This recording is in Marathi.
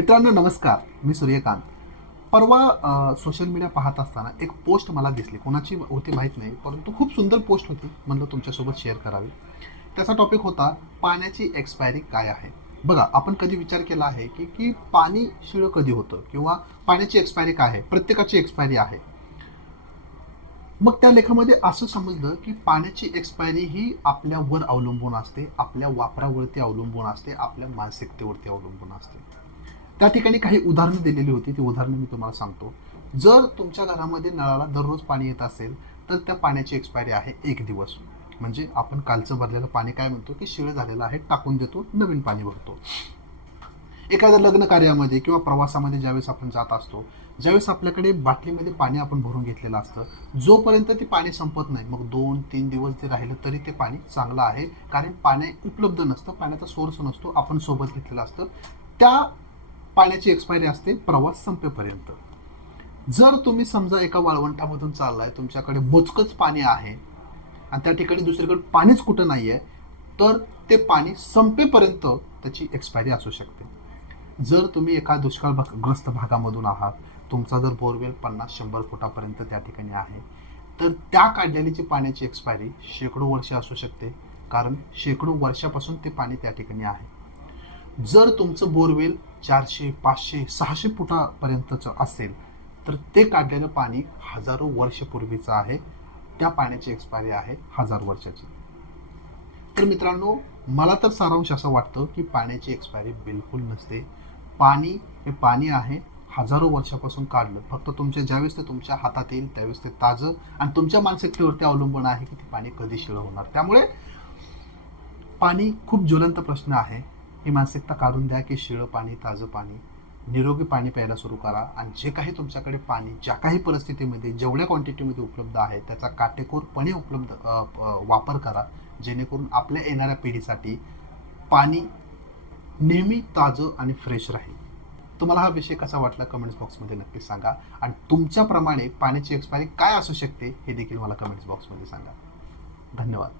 मित्रांनो नमस्कार. मी सूर्यकांत. परवा सोशल मीडिया पाहत असताना एक पोस्ट मला दिसली. कोणाची होती माहीत नाही परंतु खूप सुंदर पोस्ट होती. म्हणलं तुमच्यासोबत शेअर करावी. त्याचा टॉपिक होता पाण्याची एक्सपायरी काय आहे? बघा आपण कधी विचार केला आहे की की पाणी शिळं कधी होतं? किंवा पाण्याची एक्सपायरी काय आहे? प्रत्येकाची एक्सपायरी आहे. मग त्या लेखामध्ये असं समजलं की पाण्याची एक्सपायरी ही आपल्यावर अवलंबून असते आपल्या वापरावरती अवलंबून असते आपल्या मानसिकतेवरती अवलंबून असते. त्या ठिकाणी काही उदाहरणं दिलेली होती. ती उदाहरणं मी तुम्हाला सांगतो. जर तुमच्या घरामध्ये नळाला दररोज पाणी येत असेल तर त्या पाण्याची एक्सपायरी आहे एक दिवस. म्हणजे आपण कालचं भरलेलं पाणी काय म्हणतो की शिळ झालेलं आहे टाकून देतो नवीन पाणी भरतो. एखाद्या लग्न कार्यामध्ये किंवा प्रवासामध्ये ज्यावेळेस आपण जात असतो ज्यावेळेस आपल्याकडे बाटलीमध्ये पाणी आपण भरून घेतलेलं असतं जोपर्यंत ते पाणी संपत नाही मग दोन तीन दिवस जे राहिलं तरी ते पाणी चांगलं आहे. कारण पाणी उपलब्ध नसतं पाण्याचा सोर्स नसतो आपण सोबत घेतलेलं असतं. त्या पाण्याची एक्सपायरी असते प्रवास संपेपर्यंत. जर तुम्ही समजा एका वाळवंटामधून चाललाय तुमच्याकडे मोजकंच पाणी आहे आणि त्या ठिकाणी दुसरीकडे पाणीच कुठं नाही आहे तर ते पाणी संपेपर्यंत त्याची एक्सपायरी असू शकते. जर तुम्ही एका दुष्काळ ग्रस्त भागामधून आहात तुमचा जर बोरवेल पन्नास शंभर फुटापर्यंत त्या ठिकाणी आहे तर त्या काढलेलीची पाण्याची एक्सपायरी शेकडो वर्ष असू शकते कारण शेकडो वर्षापासून ते पाणी त्या ठिकाणी आहे. जर तुमचं बोरवेल चारशे पाचशे सहाशे फुटापर्यंतचं असेल तर ते काढलेलं पाणी हजारो वर्षपूर्वीचं आहे. त्या पाण्याची एक्सपायरी आहे हजार वर्षाची. तर मित्रांनो मला तर सारांश असं वाटतं की पाण्याची एक्सपायरी बिलकुल नसते. पाणी हे पाणी आहे. हजारो वर्षापासून काढलं. फक्त तुमच्या ज्यावेळेस ते तुमच्या हातात येईल त्यावेळेस ते ताजं आणि तुमच्या मानसिकतेवरती अवलंबून आहे की ते पाणी कधी शिळ होणार. त्यामुळे पाणी खूप ज्वलंत प्रश्न आहे. ही मानसिकता काढून द्या की शिळं पाणी ताजं पाणी निरोगी पाणी प्यायला सुरू करा. आणि जे काही तुमच्याकडे पाणी ज्या काही परिस्थितीमध्ये जेवढ्या क्वांटिटीमध्ये उपलब्ध आहे त्याचा काटेकोरपणे उपलब्ध वापर करा. जेणेकरून आपल्या येणाऱ्या पिढीसाठी पाणी नेहमी ताजं आणि फ्रेश राहील. तुम्हाला हा विषय कसा वाटला कमेंट्स बॉक्समध्ये नक्कीच सांगा. आणि तुमच्याप्रमाणे पाण्याची एक्सपायरी काय असू शकते हे देखील मला कमेंट्स बॉक्समध्ये सांगा. धन्यवाद.